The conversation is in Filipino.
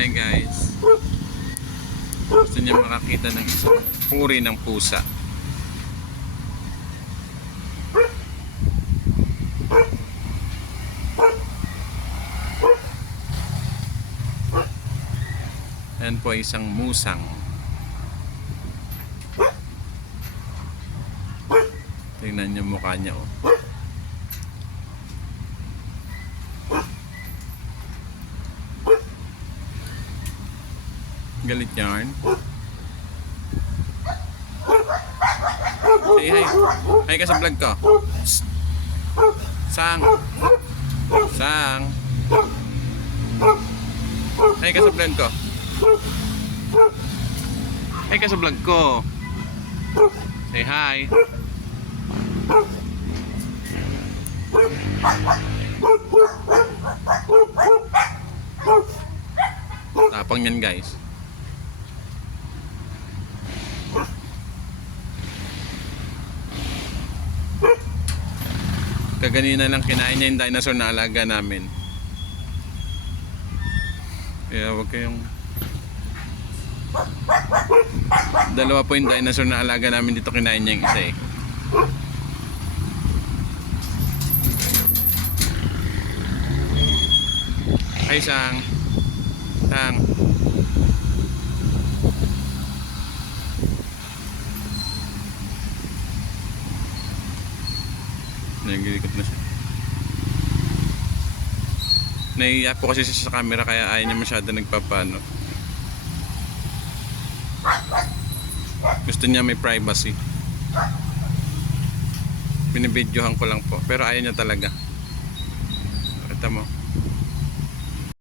Hi guys. Gusto niya makakita ng isang uri ng pusa. Ayan po ay isang musang. Tingnan niyo mukha niya oh. Galit yarn. Say hi. Hi ka sa vlog ko. Psst. Sang. Sang. Hi ka sa vlog ko. Hi ka sa vlog ko. Say hi. Tapang yan guys. Kaganina lang kinain niya yung dinosaur na alaga namin. Kaya wag kayong... Dalawa po yung dinosaur na alaga namin dito, kinain niya yung isa eh. Hi Sang. Sang. Nagigikot na siya. Naiiyak po kasi siya sa camera kaya ayaw niya masyado nagpapano. Gusto niya may privacy. Binibidyohan ko lang po pero ayaw niya talaga. Kita mo.